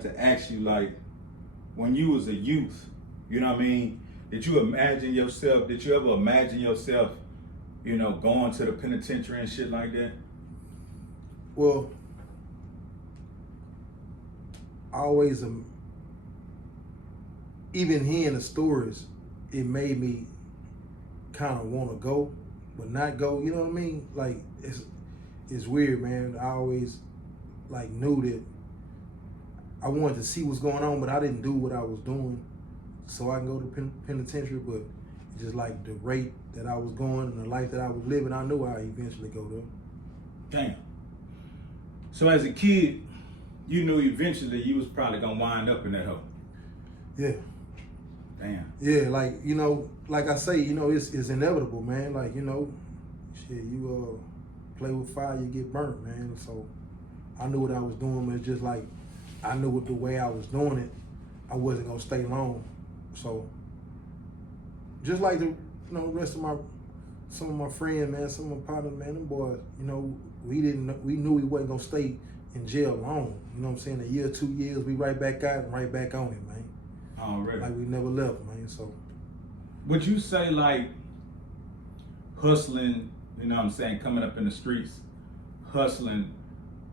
wanted to ask you, like, when you was a youth, you know what I mean? Did you ever imagine yourself, going to the penitentiary and shit like that? Well, I always even hearing the stories, it made me kind of want to go, but not go. You know what I mean? Like it's weird, man. I always like knew that I wanted to see what's going on, but I didn't do what I was doing, so I can go to penitentiary. But just like the rate that I was going and the life that I was living, I knew I'd eventually go there. Damn. So as a kid, you knew eventually you was probably gonna wind up in that hole. Yeah. Damn. Yeah, like I say, it's inevitable, man. Like, shit, you play with fire, you get burnt, man. So I knew what I was doing, but it's just like I knew with the way I was doing it, I wasn't gonna stay long. So just like the rest of some of my friends, man, some of my partners, man, them boys, we knew we wasn't gonna stay in jail long. You know what I'm saying? A year, 2 years, we right back out and right back on it, man. Already. Like we never left, man. So would you say, like, hustling, coming up in the streets, hustling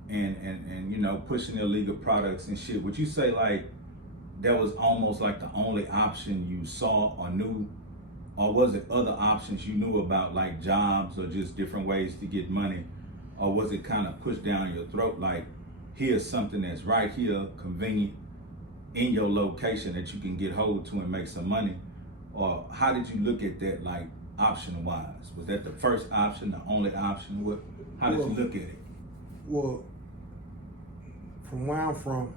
and pushing illegal products and shit, would you say like that was almost like the only option you saw or knew? Or was it other options you knew about, like jobs or just different ways to get money? Or was it kind of pushed down your throat, like, here's something that's right here, convenient, in your location that you can get hold to and make some money? Or how did you look at that, like, option-wise? Was that the first option, the only option? How did you look at it? Well, from where I'm from,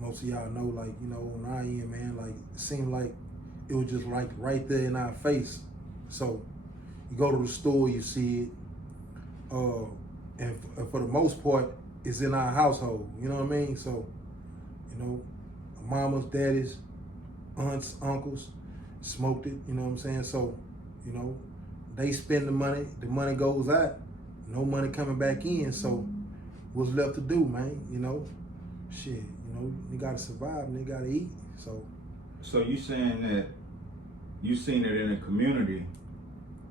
most of y'all know, like, on our end, man, like, it seemed like it was just like right there in our face. So you go to the store, you see it, and for the most part, it's in our household. You know what I mean? So, mamas, daddies, aunts, uncles smoked it. You know what I'm saying? So, they spend the money goes out, no money coming back in. So, what's left to do, man? Shit. You gotta survive and they gotta eat. So you saying that you seen it in the community,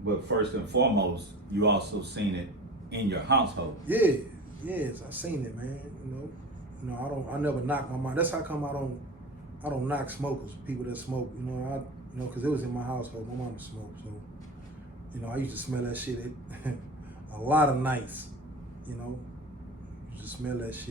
but first and foremost, you also seen it in your household. Yeah, yes, I seen it, man. I never knock my mind. That's how come I don't knock smokers, people that smoke. Because it was in my household. My mama smoked, so I used to smell that shit a lot of nights. Used to smell that shit.